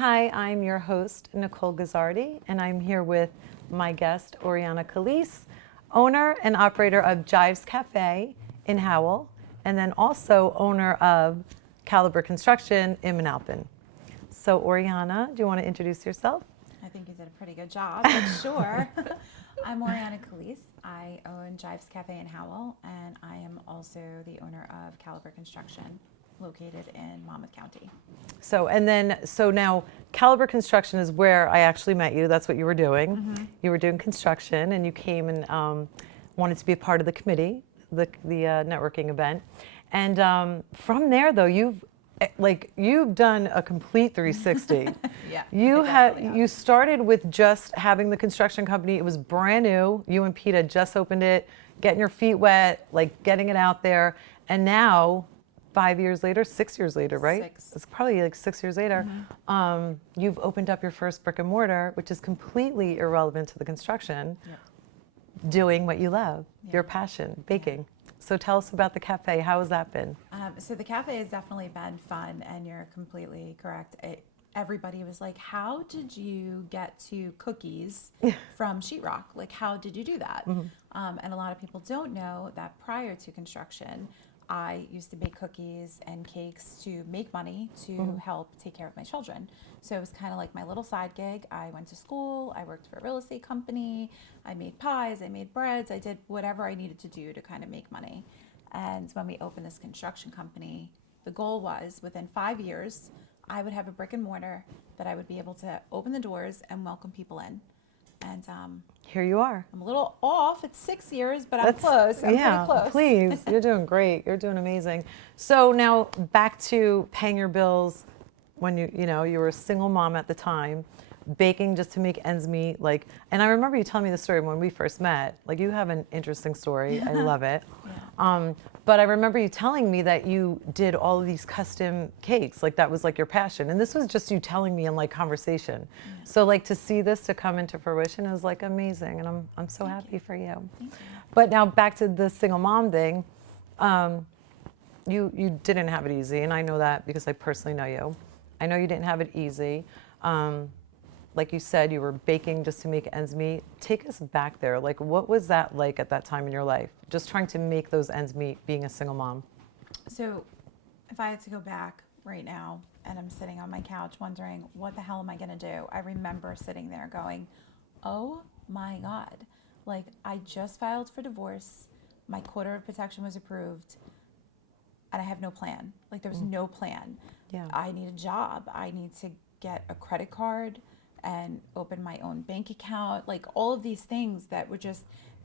Hi, I'm your host, Nicole and I'm here with my guest, Oriana Calise, owner and operator of Jives Cafe in Howell, and then also owner of Caliber Construction in Manalapan. So, Oriana, do you want to introduce yourself? I think you did a pretty good job, but sure. I'm Oriana Calise. I own Jives Cafe in Howell, and I am also the owner of Caliber Construction, located in Monmouth County. So now Caliber Construction is where I actually met you. That's what you were doing. Mm-hmm. You were doing construction, and you came and wanted to be a part of the committee, the networking event. And from there, though, you've done a complete 360. Yeah. You started with just having the construction company. It was brand new. You and Pete had just opened it, getting your feet wet, like getting it out there, and now 5 years later, 6 years later, right? 6. It's probably like 6 years later. Mm-hmm. You've opened up your first brick and mortar, which is completely irrelevant to the construction, Yep. doing what you love, Yeah. your passion, baking. Yeah. So tell us about the cafe. How has that been? So the cafe has definitely been fun, and you're completely correct. Everybody was like, how did you get to cookies from sheetrock? Like, how did you do that? Mm-hmm. And a lot of people don't know that prior to construction, I used to bake cookies and cakes to make money to mm-hmm. help take care of my children. So it was kind of like my little side gig. I went to school, I worked for a real estate company, I made pies, I made breads, I did whatever I needed to do to kind of make money. And when we opened this construction company, the goal was within 5 years, I would have a brick and mortar that I would be able to open the doors and welcome people in. And here you are. I'm a little off. It's 6 years, but I'm close. I'm pretty close. Please. You're doing great. You're doing amazing. So now back to paying your bills when you were a single mom at the time, baking just to make ends meet. And I remember you telling me the story when we first met. You have an interesting story. I love it. Yeah. But I remember you telling me that you did all of these custom cakes. That was your passion. And this was just you telling me in conversation. Yeah. So to see this to come into fruition is amazing. And I'm so happy for you. Thank you. But now back to the single mom thing. You didn't have it easy. And I know that because I personally know you. I know you didn't have it easy. Like you said, you were baking just to make ends meet. Take us back there. What was that like at that time in your life? Just trying to make those ends meet, being a single mom. So if I had to go back right now and I'm sitting on my couch wondering, what the hell am I going to do? I remember sitting there going, oh my God. I just filed for divorce. My quarter of protection was approved. And I have no plan. There was no plan. Yeah. I need a job. I need to get a credit card and open my own bank account, all of these things that were just,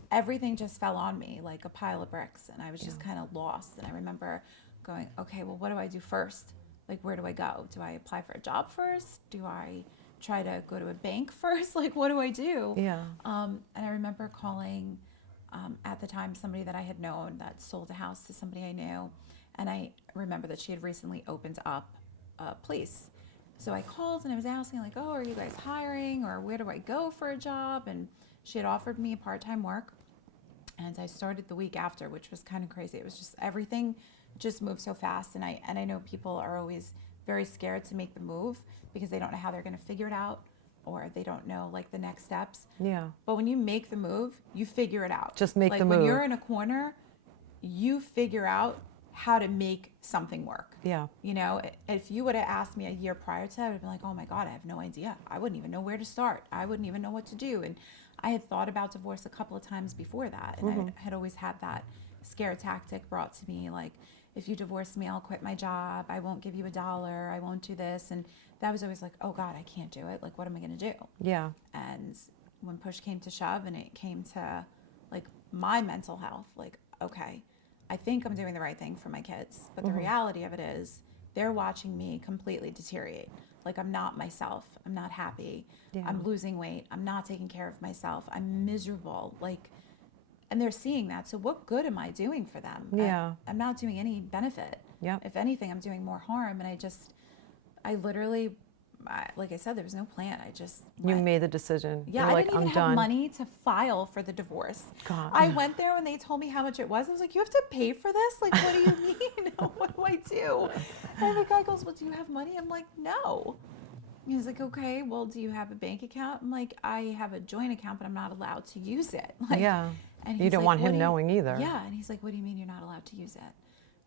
everything just fell on me like a pile of bricks, and I was just kind of lost. And I remember going, okay, well, what do I do first? Where do I go? Do I apply for a job first? Do I try to go to a bank first? What do I do? Yeah. And I remember calling, at the time, somebody that I had known that sold a house to somebody I knew, and I remember that she had recently opened up a place. So I called and I was asking oh, are you guys hiring, or where do I go for a job? And she had offered me part-time work, and I started the week after, which was kind of crazy. It was just, everything just moved so fast. And I know people are always very scared to make the move because they don't know how they're going to figure it out, or they don't know the next steps. Yeah. But when you make the move, you figure it out. Just make the move. When you're in a corner, you figure out how to make something work. Yeah. If you would have asked me a year prior to that, I would have been like, oh my God, I have no idea. I wouldn't even know where to start. I wouldn't even know what to do. And I had thought about divorce a couple of times before that. And mm-hmm. I had always had that scare tactic brought to me, if you divorce me, I'll quit my job. I won't give you $1. I won't do this. And that was always oh God, I can't do it. What am I going to do? Yeah. And when push came to shove and it came to my mental health, okay, I think I'm doing the right thing for my kids, but the mm-hmm. reality of it is they're watching me completely deteriorate. I'm not myself. I'm not happy. Yeah. I'm losing weight. I'm not taking care of myself. I'm miserable. And they're seeing that. So what good am I doing for them? Yeah. I'm not doing any benefit. Yeah. If anything, I'm doing more harm. And I literally, like I said, there was no plan. You made the decision. Yeah, You're I didn't even have money to file for the divorce. God. I went there when they told me how much it was. I was like, you have to pay for this? What do you mean? What do I do? And the guy goes, well, do you have money? I'm like, no. He's like, okay, well, do you have a bank account? I'm like, I have a joint account, but I'm not allowed to use it. Like, Yeah. and You he's don't like, want "What him do you-" knowing either. Yeah. And he's like, what do you mean you're not allowed to use it?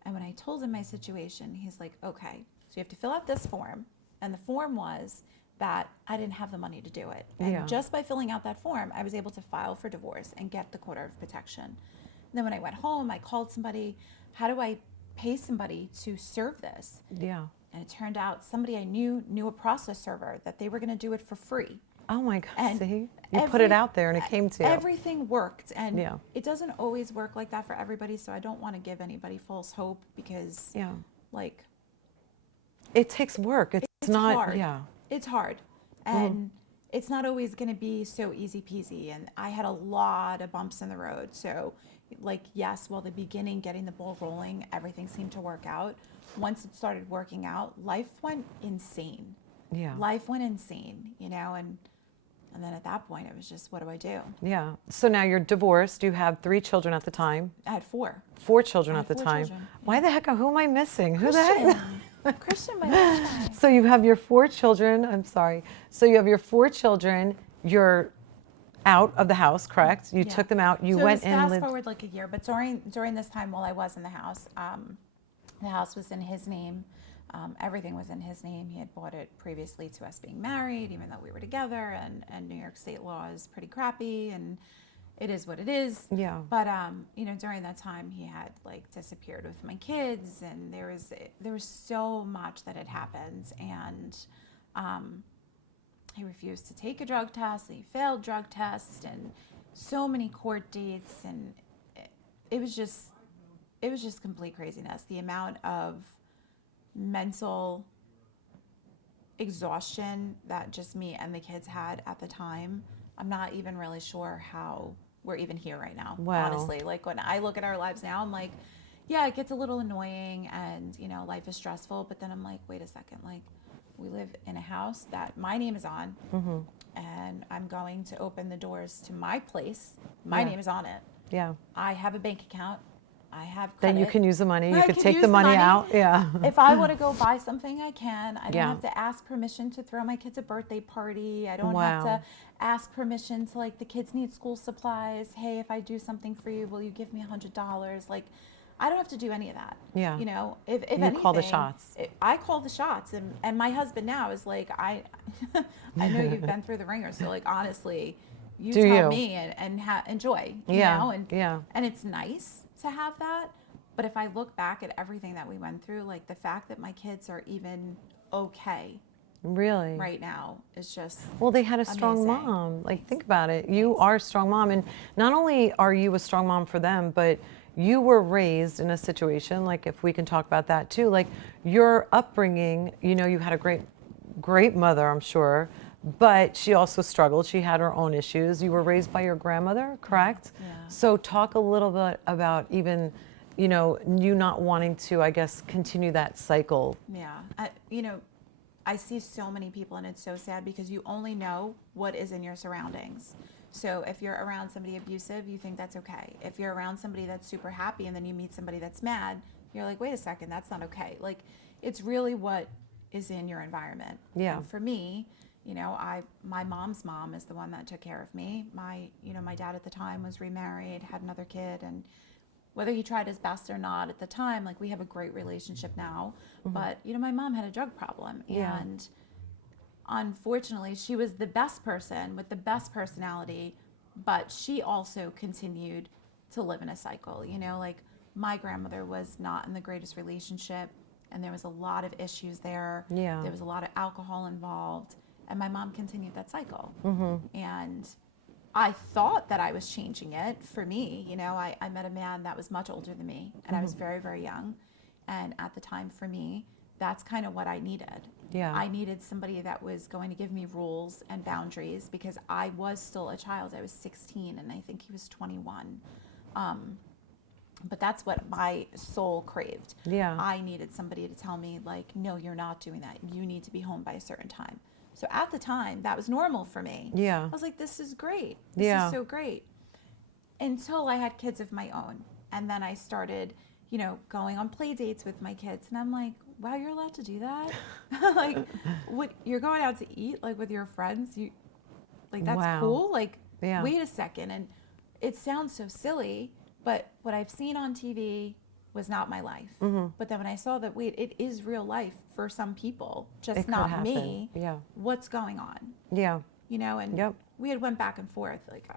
And when I told him my situation, he's like, okay, so you have to fill out this form. And the form was that I didn't have the money to do it. And Yeah. just by filling out that form, I was able to file for divorce and get the quarter of protection. And then when I went home, I called somebody, how do I pay somebody to serve this? Yeah. And it turned out somebody I knew a process server that they were going to do it for free. Oh my God, And see? You put it out there and it came to you. Everything worked. And Yeah. it doesn't always work like that for everybody. So I don't want to give anybody false hope because, Yeah. like, It takes work. It's not, hard. yeah. It's hard. And it's not always going to be so easy peasy. And I had a lot of bumps in the road. So, like, yes, well, the beginning, getting the ball rolling, everything seemed to work out. Once it started working out, life went insane. Yeah. Life went insane, you know, and then at that point, it was just, what do I do? Yeah. So now you're divorced. You have 3 children at the time. I had 4. 4 children I at the had 4 time. children. Why the heck? Who am I missing? Who the heck? Christian, my husband. So you have your 4 children. I'm sorry. So you have your 4 children. You're out of the house, correct? You Yeah. took them out. You So went it was in and fast lived. forward like a year, but during this time while I was in the house was in his name. Everything was in his name. He had bought it previously to us being married, even though we were together. And New York State law is pretty crappy, and it is what it is. Yeah. But you know, during that time, he had like disappeared with my kids, and there was so much that had happened, and he refused to take a drug test. And he failed drug tests, and so many court dates, and it was just complete craziness. The amount of mental exhaustion that just me and the kids had at the time. I'm not even really sure how we're even here right now. Wow. Honestly, like when I look at our lives now, I'm like, yeah, it gets a little annoying and, you know, life is stressful. But then I'm like, wait a second, like we live in a house that my name is on, and I'm going to open the doors to my place. My name is on it. Yeah. I have a bank account. I have Then credit. you can use the money. You I could can take use the the money money. out. Yeah. If I want to go buy something, I can. I don't Yeah. have to ask permission to throw my kids a birthday party. I don't Wow. have to ask permission to, like, the kids need school supplies. Hey, if I do something for you, will you give me $100? Like, I don't have to do any of that. Yeah. You know, if You anything, call the shots. I call the shots. And my husband now is like, I know you've been through the ringer. So, like, honestly, you Do tell you? me and enjoy, you Yeah. know? And, Yeah. and it's nice to have that. But if I look back at everything that we went through, like the fact that my kids are even okay Really? right now is just Well, they had a strong amazing. mom. Like, think about it. You are a strong mom. And not only are you a strong mom for them, but you were raised in a situation, like, if we can talk about that too, like your upbringing, you know, you had a great mother, I'm sure, but she also struggled. She had her own issues. You were raised by your grandmother, correct? Yeah. So talk a little bit about even, you know, you not wanting to, I guess, continue that cycle. Yeah. You know, I see so many people, and it's so sad because you only know what is in your surroundings. So if you're around somebody abusive, you think that's okay. If you're around somebody that's super happy and then you meet somebody that's mad, you're like, wait a second, that's not okay. Like, it's really what is in your environment. Yeah. And for me, you know, my mom's mom is the one that took care of me. My dad at the time was remarried, had another kid, and whether he tried his best or not at the time, like, we have a great relationship now. But, you know, my mom had a drug problem. Yeah. And unfortunately, she was the best person with the best personality, but she also continued to live in a cycle. You know, like, my grandmother was not in the greatest relationship, and there was a lot of issues there. Yeah. There was a lot of alcohol involved, and my mom continued that cycle. And I thought that I was changing it for me. You know, I met a man that was much older than me, and I was very, very young. And at the time, for me, that's kind of what I needed. Yeah. I needed somebody that was going to give me rules and boundaries because I was still a child. I was 16, and I think he was 21. But that's what my soul craved. Yeah. I needed somebody to tell me, like, no, you're not doing that. You need to be home by a certain time. So at the time, that was normal for me. Yeah. I was like, this is great. This Yeah. is so great. Until I had kids of my own. And then I started you know, going on play dates with my kids. And I'm like, wow, you're allowed to do that? Like, what, you're going out to eat, like, with your friends? You, like, that's Wow. cool? Like, Yeah. wait a second. And it sounds so silly, but what I've seen on TV was not my life. But then when I saw that, wait, it is real life for some people, just It could not me. happen. Yeah. What's going on? Yeah. You know, and Yep. we had went back and forth, like,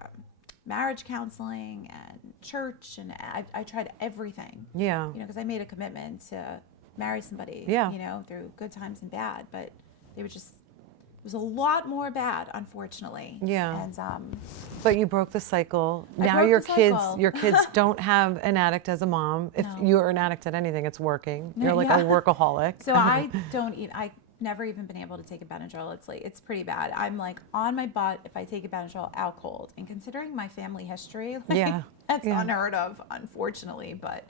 marriage counseling and church, and I tried everything. Yeah. You know, because I made a commitment to marry somebody. Yeah. You know, through good times and bad, but they were just, it was a lot more bad, unfortunately. Yeah. And But you broke the cycle. Now broke your the kids, cycle. your kids don't have an addict as a mom. If No. you're an addict at anything, it's working. You're like Yeah. a workaholic. so I don't eat. I never even been able to take a Benadryl. It's like, it's pretty bad. I'm like on my butt if I take a Benadryl, out cold. And considering my family history, like, Yeah. that's Yeah. unheard of, unfortunately. But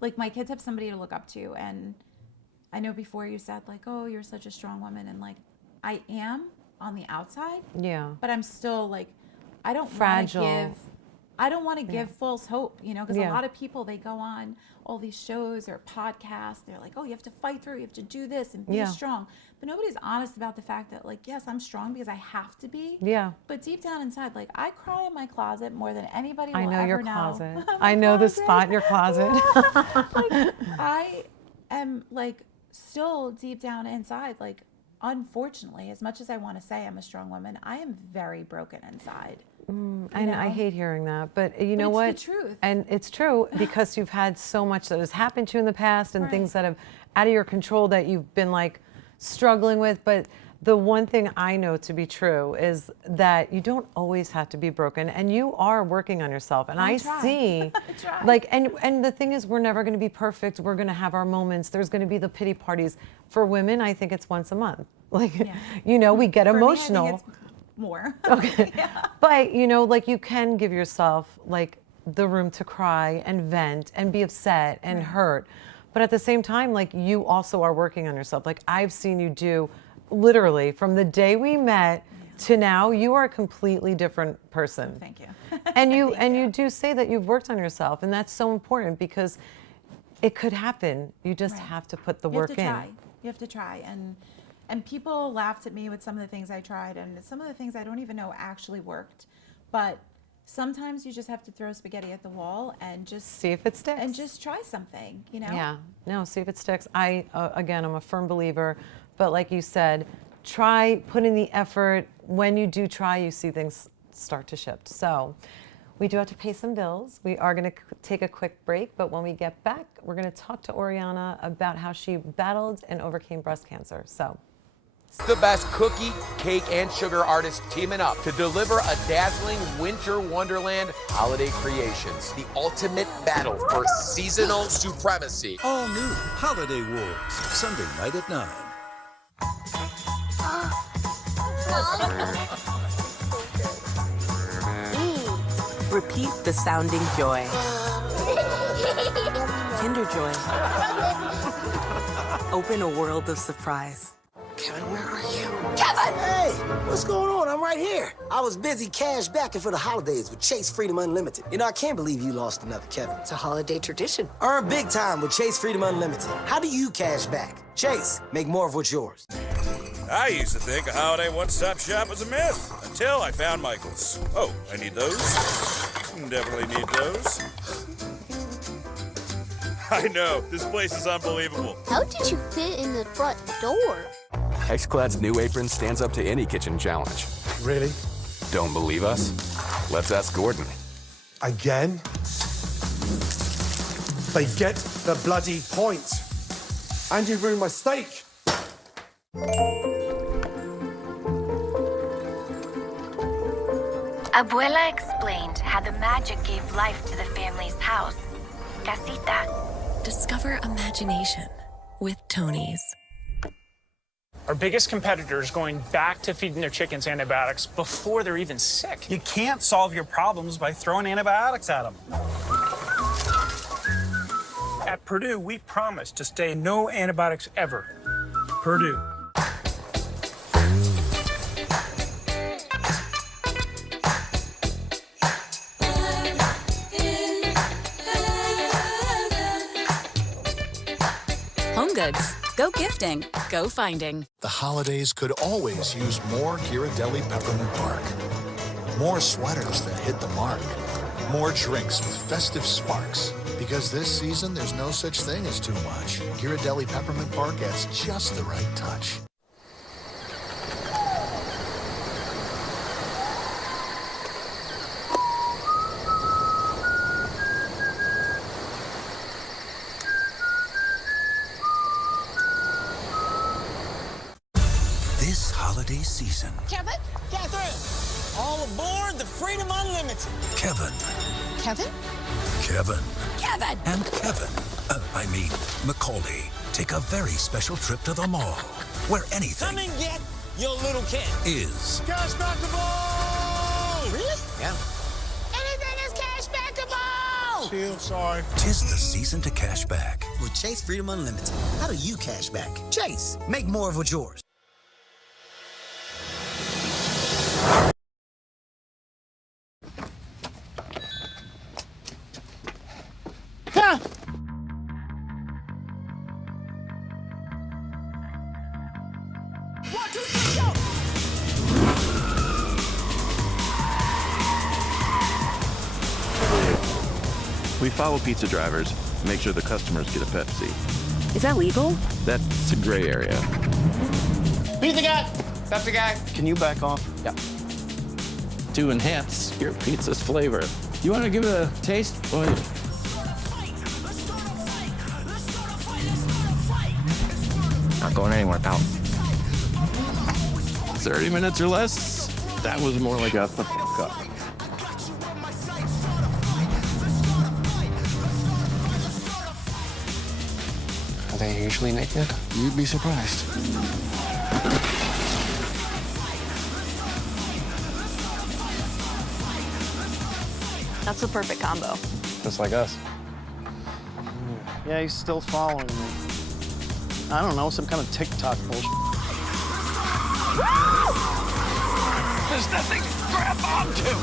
like, my kids have somebody to look up to, and I know before you said, like, oh, you're such a strong woman, and like, I am on the outside, Yeah. but I'm still like, I don't Fragile. want to give false hope, you know, because Yeah. a lot of people, they go on all these shows or podcasts, they're like, oh, you have to fight through, you have to do this and be Yeah. strong. But nobody's honest about the fact that, like, yes, I'm strong because I have to be. Yeah. But deep down inside, like, I cry in my closet more than anybody will I know ever your know. closet. My I know the closet. spot in your closet. Like, I am, like, still deep down inside, like, unfortunately, as much as I want to say I'm a strong woman, I am very broken inside. And I know? hate hearing that, but you know it's what? the truth. And it's true because you've had so much that has happened to you in the past and Right. things that have out of your control that you've been like struggling with. But the one thing I know to be true is that you don't always have to be broken, and you are working on yourself. And I try. see, I try. like, and the thing is, we're never going to be perfect. We're going to have our moments. There's going to be the pity parties. For women, I think it's once a month. Like, you know, we get For me, I emotional. think it's more. Okay. Yeah. But, you know, like you can give yourself like the room to cry and vent and be upset and hurt. But at the same time, like you also are working on yourself. Like I've seen you do literally from the day we met to now, you are a completely different person. Thank you. And you do say that you've worked on yourself, and that's so important because it could happen. You just Right. have to put the You have work to in. try. You have to try. And people laughed at me with some of the things I tried, and some of the things I don't even know actually worked. But sometimes you just have to throw spaghetti at the wall and just See if it sticks. and just try something, you know? Yeah, no, see if it sticks. Again, I'm a firm believer, but like you said, try, put in the effort. When you do try, you see things start to shift. So we do have to pay some bills. We are going to take a quick break, but when we get back, we're going to talk to Oriana about how she battled and overcame breast cancer. So. The best cookie, cake, and sugar artists teaming up to deliver a dazzling winter wonderland holiday creations. The ultimate battle for seasonal supremacy. All new Holiday Wars, Sunday night at 9. Repeat the sounding joy. Kinder Joy. Open a world of surprise. Kevin, where are you? Kevin! Hey, what's going on? I'm right here. I was busy cash backing for the holidays with Chase Freedom Unlimited. You know, I can't believe you lost another Kevin. It's a holiday tradition. Earn big time with Chase Freedom Unlimited. How do you cash back? Chase, make more of what's yours. I used to think a holiday one-stop shop was a myth until I found Michael's. Oh, I need those. Definitely need those. I know, this place is unbelievable. How did you fit in the front door? X-Clad's new apron stands up to any kitchen challenge. Really? Don't believe us? Let's ask Gordon. Again? They get the bloody point. And you ruined my steak. Abuela explained how the magic gave life to the family's house, casita. Discover imagination with Tony's. Our biggest competitor is going back to feeding their chickens antibiotics before they're even sick. You can't solve your problems by throwing antibiotics at them. At Purdue, we promise to stay no antibiotics ever. Purdue. goods. Go gifting. Go finding. The holidays could always use more Ghirardelli peppermint bark. More sweaters that hit the mark. More drinks with festive sparks. Because this season, there's no such thing as too much. Ghirardelli peppermint bark adds just the right touch. This holiday season, Kevin? Catherine! All aboard the Freedom Unlimited. Kevin, Kevin? Kevin, Kevin! and Kevin, Macaulay, take a very special trip to the mall, where anything Come and get your little kid. is. Cashbackable! Really? Yeah. Anything is cashbackable! Feel sorry. Tis the season to cash back. With Chase Freedom Unlimited, how do you cash back? Chase, make more of what's yours. We follow pizza drivers, make sure the customers get a Pepsi. Is that legal? That's a gray area. Pizza guy! Pepsi guy. Can you back off? Yep. To enhance your pizza's flavor. You want to give it a taste? Well, Not going anywhere, pal. 30 minutes or less? That was more like a cup. Are they usually naked? You'd be surprised. That's the perfect combo. Just like us. Yeah, he's still following me. I don't know, some kind of TikTok bullshit. There's nothing to grab onto.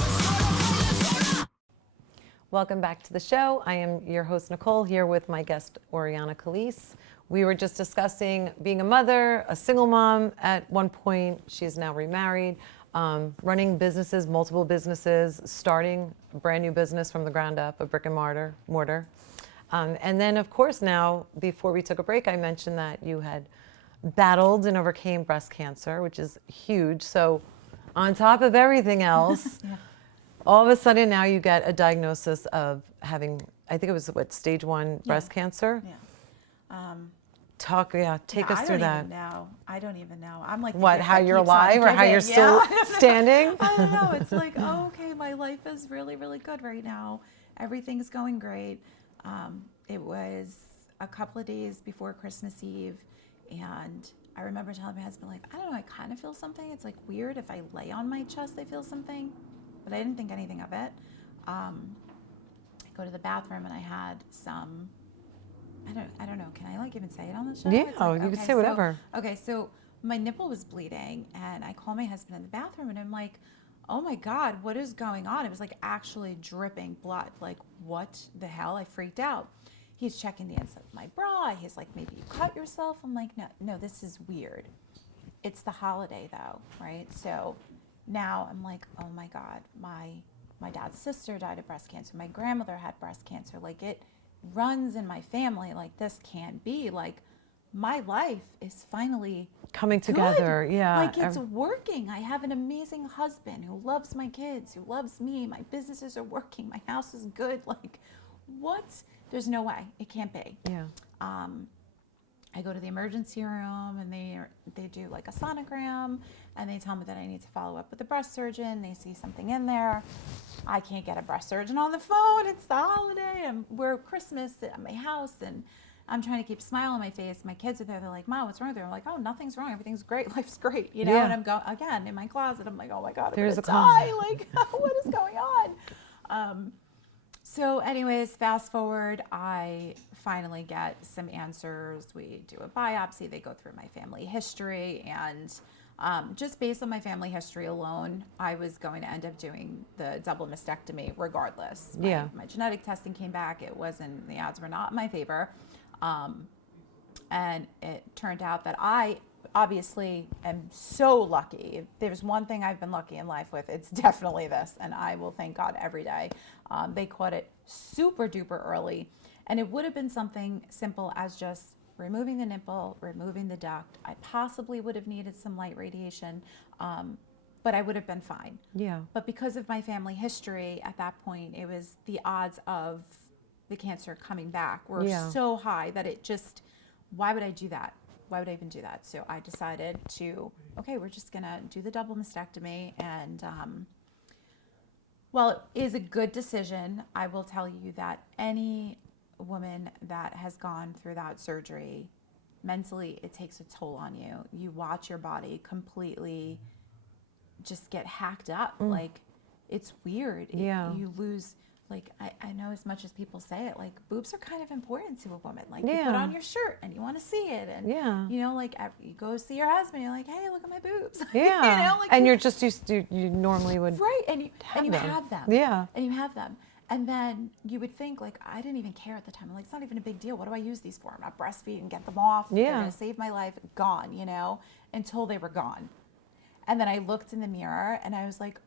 Welcome back to the show. I am your host, Nicole, here with my guest, Oriana Calise. We were just discussing being a mother, a single mom at one point. She's now remarried, running businesses, multiple businesses, starting a brand new business from the ground up, a brick and mortar. And then, of course, now, before we took a break, I mentioned that you had battled and overcame breast cancer, which is huge. So on top of everything else, Yeah. all of a sudden now you get a diagnosis of having, I think it was what, stage 1 breast cancer? Yeah. Take us through that. I don't even know. I'm like, the What, gift how that you're keeps on alive or how giving. you're still Yeah. standing? I don't know. It's like, oh, okay, my life is really, really good right now. Everything's going great. It was a couple of days before Christmas Eve, and I remember telling my husband, like, I don't know, I kind of feel something. It's like weird if I lay on my chest, I feel something, but I didn't think anything of it. I go to the bathroom and I had some, I don't know, can I like even say it on the show? Yeah, It's like, you can okay, say whatever. So my nipple was bleeding, and I call my husband in the bathroom, and I'm like, oh my God, what is going on? It was like actually dripping blood. Like, what the hell? I freaked out. He's checking the inside of my bra. He's like, maybe you cut yourself. I'm like, no, this is weird. It's the holiday though, right? So now I'm like, oh my God, my dad's sister died of breast cancer. My grandmother had breast cancer. Like, it runs in my family. Like, this can't be. Like, my life is finally coming together. good. Yeah. Like, it's working. I have an amazing husband who loves my kids, who loves me. My businesses are working. My house is good. Like, what? There's no way. It can't be. Yeah. I go to the emergency room, and they do like a sonogram, and they tell me that I need to follow up with the breast surgeon. They see something in there. I can't get a breast surgeon on the phone. It's the holiday, and we're Christmas at my house, and I'm trying to keep a smile on my face. My kids are there. They're like, Mom, what's wrong with you? I'm like, oh, nothing's wrong. Everything's great. Life's great. You know, Yeah. and I'm going, again, in my closet. I'm like, oh my God, I'm There's going to a die. Like, what is going on? So anyways, fast forward, I finally get some answers. We do a biopsy. They go through my family history, and just based on my family history alone, I was going to end up doing the double mastectomy regardless. My genetic testing came back. It wasn't, the odds were not in my favor. And it turned out that I obviously am so lucky. If there's one thing I've been lucky in life with, it's definitely this. And I will thank God every day. They caught it super duper early. And it would have been something simple as just removing the nipple, removing the duct. I possibly would have needed some light radiation, but I would have been fine. Yeah. But because of my family history at that point, it was the odds of the cancer coming back were so high that it just, why would I do that? Why would I even do that? So I decided to, okay, we're just going to do the double mastectomy. And well, it is a good decision. I will tell you that any woman that has gone through that surgery, mentally, it takes a toll on you. You watch your body completely just get hacked up. Like, it's weird. You lose, like, I know as much as people say it, like, boobs are kind of important to a woman. Like, you put on your shirt and you want to see it. And, you know, like, you go see your husband, you're like, hey, look at my boobs. Yeah. You know, like, and you're just used to, you normally would and you have them. Yeah. And you have them. And then you would think, like, I didn't even care at the time. I'm like, it's not even a big deal. What do I use these for? I'm not breastfeeding, get them off. They're going to save my life. Gone, you know, until they were gone. And then I looked in the mirror and I was like,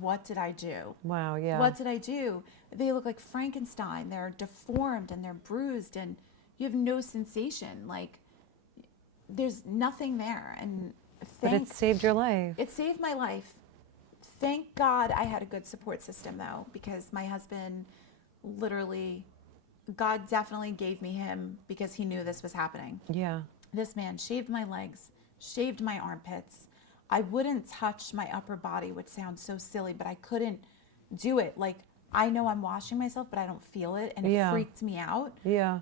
what did I do? Wow, yeah. What did I do? They look like Frankenstein. They're deformed and they're bruised and you have no sensation. Like, there's nothing there. And but it saved your life. It saved my life. Thank God I had a good support system, though, because my husband literally, God definitely gave me him because he knew this was happening. Yeah. This man shaved my legs, shaved my armpits. I wouldn't touch my upper body, which sounds so silly, but I couldn't do it. Like, I know I'm washing myself, but I don't feel it, and it freaked me out. Yeah.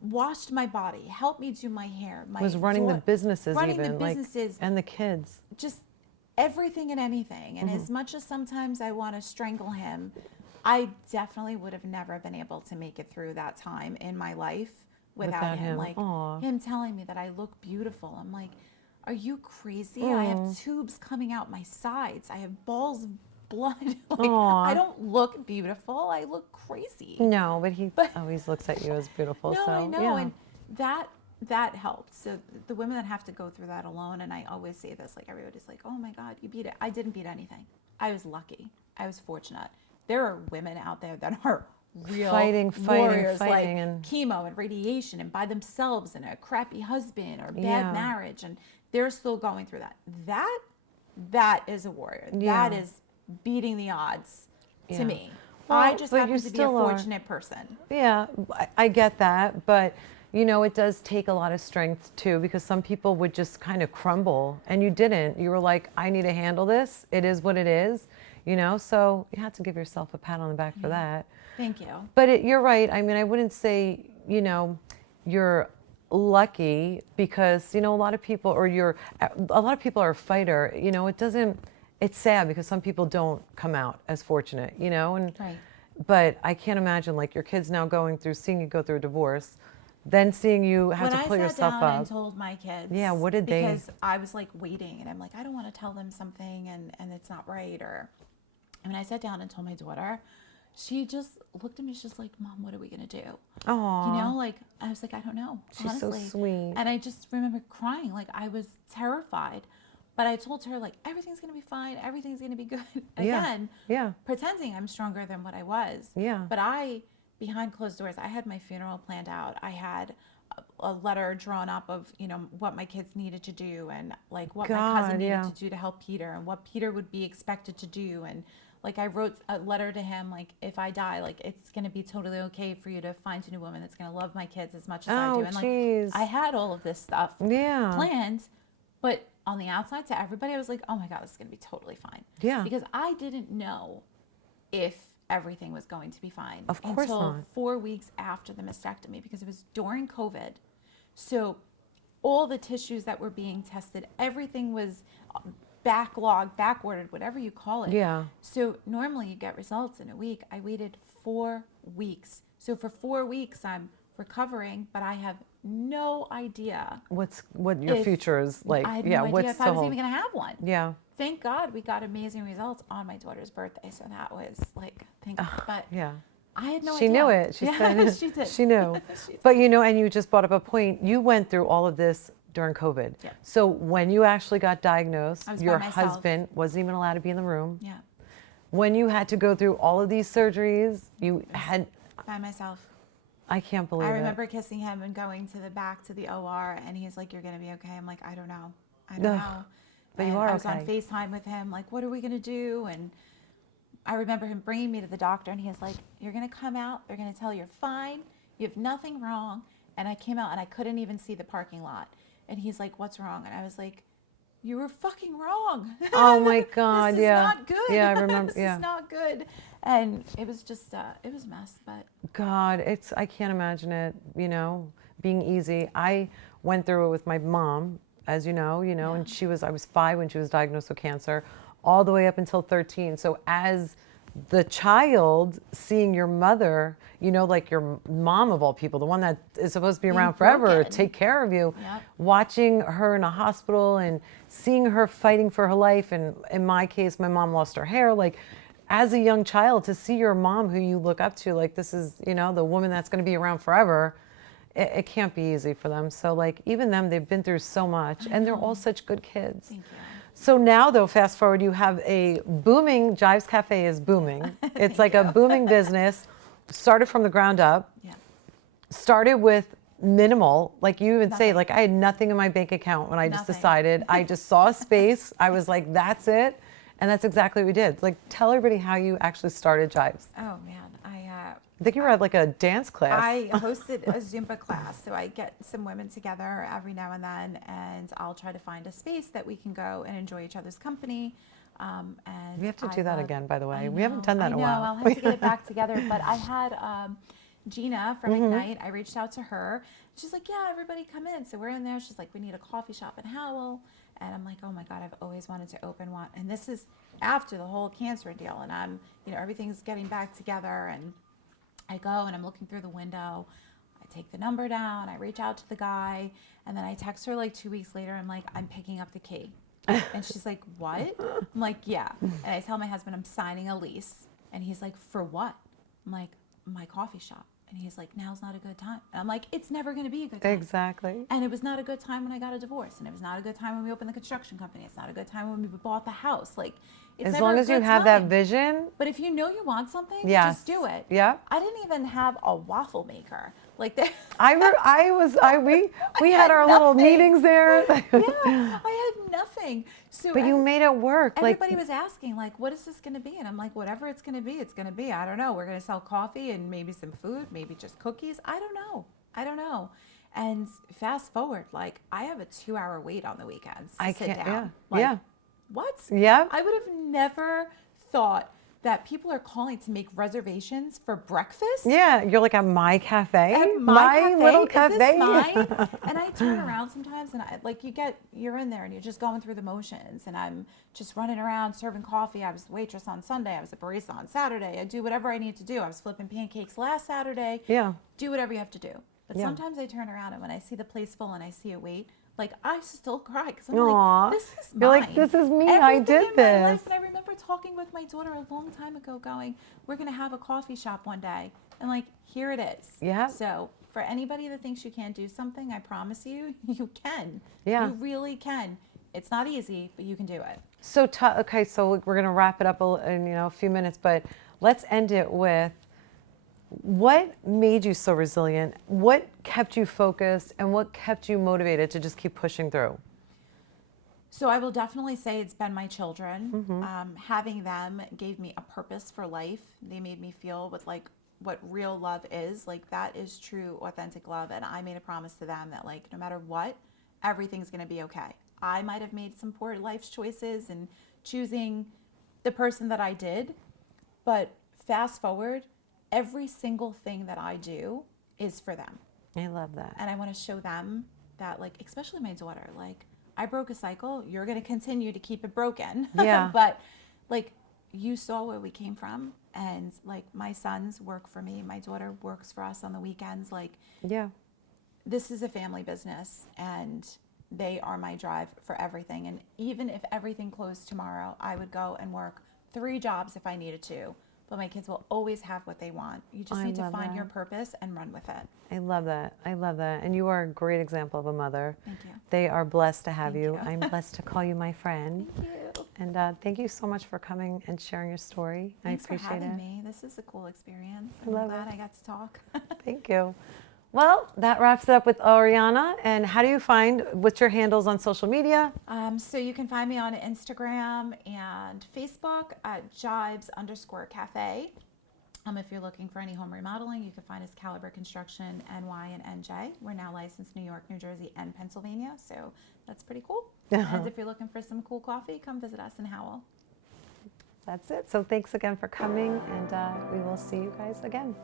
Washed my body, helped me do my hair. Was running the businesses running even. the businesses. Like, and the kids. Just everything and anything. And as much as sometimes I want to strangle him, I definitely would have never been able to make it through that time in my life without him. Like, him telling me that I look beautiful. I'm like, are you crazy? I have tubes coming out my sides. I have balls of blood. Like, I don't look beautiful. I look crazy. No, but he always looks at you as beautiful. No, so, I know. Yeah. And that helped. So the women that have to go through that alone, and I always say this, like, everybody's like, oh my God, you beat it. I didn't beat anything. I was lucky. I was fortunate. There are women out there that are real warriors, like and chemo and radiation and by themselves and a crappy husband or bad marriage, and they're still going through that. That is a warrior. That is beating the odds to me. Well, I just happen to be a fortunate person. Yeah, I get that, but you know, it does take a lot of strength too, because some people would just kind of crumble, and you didn't. You were like, I need to handle this. It is what it is, you know. So you have to give yourself a pat on the back for that. Thank you. But you're right. I mean, I wouldn't say, you know, you're lucky, because, you know, a lot of people are a fighter. You know, it's sad because some people don't come out as fortunate, you know. And but I can't imagine, like, your kids now seeing you go through a divorce, then seeing you have to pull yourself up. When I sat down and told my kids, what did they? Because I was like waiting, and I'm like, I don't want to tell them something, and it's not right. Or, and when I sat down and told my daughter, she just looked at me. She's like, Mom, what are we gonna do? Oh, you know, like, I was like, I don't know. She's honestly. so sweet. And I just remember crying, like I was terrified. But I told her, like, everything's gonna be fine. Everything's gonna be good. Again, pretending I'm stronger than what I was. Yeah. But behind closed doors, I had my funeral planned out. I had a letter drawn up of, you know, what my kids needed to do, and like what my cousin needed to do to help Peter, and what Peter would be expected to do. And like, I wrote a letter to him, like, if I die, like, it's going to be totally okay for you to find a new woman that's going to love my kids as much as I do. And like, I had all of this stuff planned, but on the outside to everybody, I was like, oh my God, this is going to be totally fine. Yeah. Because I didn't know if everything was going to be fine until 4 weeks after the mastectomy, because it was during COVID. So all the tissues that were being tested, everything was backlogged, backordered, whatever you call it. Yeah. So normally you get results in a week. I waited 4 weeks. So for 4 weeks I'm recovering, but I have no idea what your future is like. I had no idea if I was even going to have one. Yeah. Thank God we got amazing results on my daughter's birthday. So that was like, but I had no She idea. knew it. She said she did. She knew. But you know, and you just brought up a point. You went through all of this during COVID. Yeah. So when you actually got diagnosed, I was by your myself. husband wasn't even allowed to be in the room. Yeah. When you had to go through all of these surgeries, you had. By myself. I can't believe it. I remember kissing him and going to the back to the OR, and he's like, "You're gonna be okay." I'm like, "I don't know. I don't know." But and you are I was on okay. FaceTime with him, like, "What are we gonna do?" And I remember him bringing me to the doctor, and he was like, "You're gonna come out. They're gonna tell you're fine. You have nothing wrong." And I came out, and I couldn't even see the parking lot. And he's like, "What's wrong?" And I was like, "You were fucking wrong." Oh my God! This is yeah. not good. Yeah, I remember. This yeah. is not good. And it was just, it was a mess. But God, I can't imagine it, you know, being easy. I went through it with my mom, as you know, and I was 5 when she was diagnosed with cancer, all the way up until 13. So as the child, seeing your mother, like your mom of all people, the one that is supposed to be around forever, take care of you, watching her in a hospital and seeing her fighting for her life. And in my case, my mom lost her hair. Like, as a young child, to see your mom who you look up to, like, this is, the woman that's going to be around forever, it can't be easy for them. So, like, even them, they've been through so much, and they're all such good kids. Thank you. So now, though, fast forward, you have a booming, Jives Cafe is booming. It's like a booming business, started from the ground up, started with minimal, like you even say, like, I had nothing in my bank account when I just decided. I just saw a space. I was like, that's it. And that's exactly what we did. Like, tell everybody how you actually started Jives. Oh man, I think you were at like a dance class. I hosted a Zumba class, so I get some women together every now and then, and I'll try to find a space that we can go and enjoy each other's company. And we have to do that again, by the way. We haven't I done that in a while. I'll have to get it back together. But I had Gina from Ignite. I reached out to her. She's like, "Yeah, everybody come in." So we're in there. She's like, "We need a coffee shop in Howell." And I'm like, "Oh my God, I've always wanted to open one." And this is after the whole cancer deal, and I'm, everything's getting back together, and I go and I'm looking through the window. I take the number down. I reach out to the guy, and then I text her like 2 weeks later. I'm like, "I'm picking up the key," and she's like, "What?" I'm like, "Yeah." And I tell my husband I'm signing a lease, and he's like, "For what?" I'm like, "My coffee shop." And he's like, "Now's not a good time." And I'm like, "It's never going to be a good time." Exactly. And it was not a good time when I got a divorce. And it was not a good time when we opened the construction company. It's not a good time when we bought the house. Like, it's as never long a as you good have that time. vision. But if you know you want something, Yes. just do it. Yeah. I didn't even have a waffle maker. Like that. We had our little meetings there. Yeah, I had nothing. So But you made it work. Everybody was asking, like, "What is this going to be?" And I'm like, "Whatever it's going to be, it's going to be. I don't know. We're going to sell coffee and maybe some food, maybe just cookies. I don't know. And fast forward, like, I have a 2-hour wait on the weekends to sit down. Yeah. Like, yeah. What? Yeah. I would have never thought that people are calling to make reservations for breakfast. Yeah, you're like at my cafe, At my little Is cafe. this mine? And I turn around sometimes, and you're in there, and you're just going through the motions, and I'm just running around serving coffee. I was the waitress on Sunday. I was a barista on Saturday. I do whatever I need to do. I was flipping pancakes last Saturday. Yeah. Do whatever you have to do. But Yeah. sometimes I turn around, and when I see the place full and I see a wait, like, I still cry because I'm Aw. like, this is mine. You're like, this is me. I Everything did in my life. this. And I remember talking with my daughter a long time ago going, "We're going to have a coffee shop one day." And like, here it is. Yeah. So for anybody that thinks you can't do something, I promise you, you can. Yeah. You really can. It's not easy, but you can do it. So, okay, so we're going to wrap it up in a few minutes, but let's end it with, what made you so resilient? What kept you focused, and what kept you motivated to just keep pushing through? So I will definitely say it's been my children. Mm-hmm. Having them gave me a purpose for life. They made me feel with like what real love is. Like, that is true, authentic love. And I made a promise to them that, like, no matter what, everything's going to be okay. I might have made some poor life choices and choosing the person that I did, but fast forward, every single thing that I do is for them. I love that. And I want to show them that, like, especially my daughter, like, I broke a cycle. You're going to continue to keep it broken. Yeah. But, like, you saw where we came from. And, like, my sons work for me. My daughter works for us on the weekends. Like, yeah, this is a family business, and they are my drive for everything. And even if everything closed tomorrow, I would go and work 3 jobs if I needed to but my kids will always have what they want. You just need to find your purpose and run with it. I love that. I love that. And you are a great example of a mother. Thank you. They are blessed to have you. I'm blessed to call you my friend. Thank you. And thank you so much for coming and sharing your story. Thanks I appreciate for having it. me. This is a cool experience. I love I'm glad I got to talk. Thank you. Well, that wraps it up with Oriana. And how do you find, what's your handles on social media? So you can find me on Instagram and Facebook at jives_cafe. If you're looking for any home remodeling, you can find us Caliber Construction, NY and NJ. We're now licensed New York, New Jersey, and Pennsylvania, so that's pretty cool. And if you're looking for some cool coffee, come visit us in Howell. That's it. So thanks again for coming, and we will see you guys again.